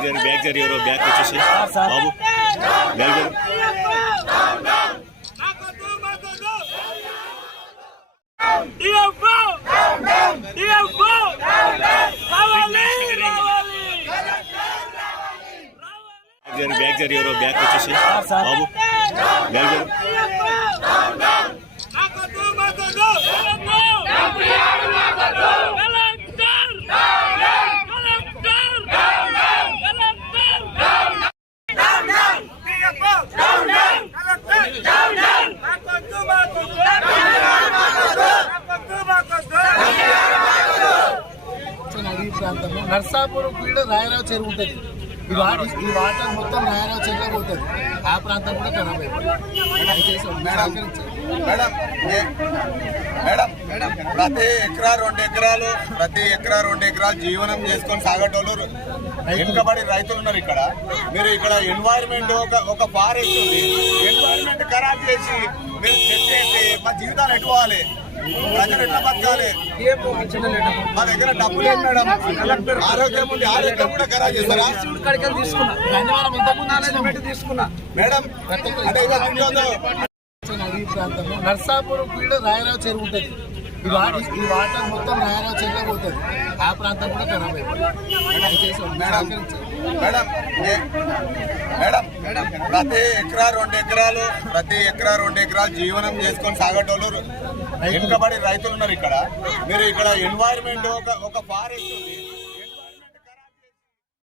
Back వచ్చేసి బాబు bag జరుగు. బ్యాగ్ జరుగు, బ్యాగ్ జరుగు ఎవరో బ్యాక్ వచ్చేసి బాబు బ్యాక్ జరుగు. ప్రాంతంలో నర్సాపురం ఫీల్డ్ రాయరావు చెరువు ఉంటుంది. ఈ వాటర్ ఈ వాటర్ మొత్తం రాయరావు చెరువు పోతుంది. ఆ ప్రాంతం కూడా ఖరాబ్ అయిపోయింది ప్రతి ఎకరా రెండు ఎకరాలు ప్రతి ఎకరా రెండు ఎకరాలు జీవనం చేసుకొని సాగేటోళ్ళు వెనుకబడి రైతులు ఉన్నారు ఇక్కడ. మీరు ఇక్కడ ఎన్వైరన్మెంట్ ఒక ఒక ఫారెస్ట్ ఎన్వైరన్మెంట్ ఖరాబ్ చేసి మీరు సెట్ చేసి మా జీవితాలు ఎటు పోవాలి? ప్రజలు ఎట్లా బతకాలి? మా దగ్గర డబ్బు లేదు మేడం? ఆరోగ్యం ఉంది ఆరోగ్యం కూడా ఖరాబ్ చేస్తారా. మేడం అంటే నర్సాపురం ఫీల్డ్ రాయరావు చెరువు ఉంటుంది. ఈ వాటర్ ఈ వాటర్ మొత్తం రాయరావు చెరువు పోతుంది ఆ ప్రాంతం కూడా ఖరాబ్ సహకరించండి. మేడం మేడం మేడం ప్రతి ఎకరా రెండు ఎకరాలు ప్రతి ఎకరా రెండు ఎకరాలు జీవనం చేసుకొని సాగేటోళ్ళు వెనుకబడి రైతులు ఉన్నారు ఇక్కడ. మీరు ఇక్కడ ఎన్వైరన్మెంట్ ఒక ఒక ఫారెస్ట్ ఉంది.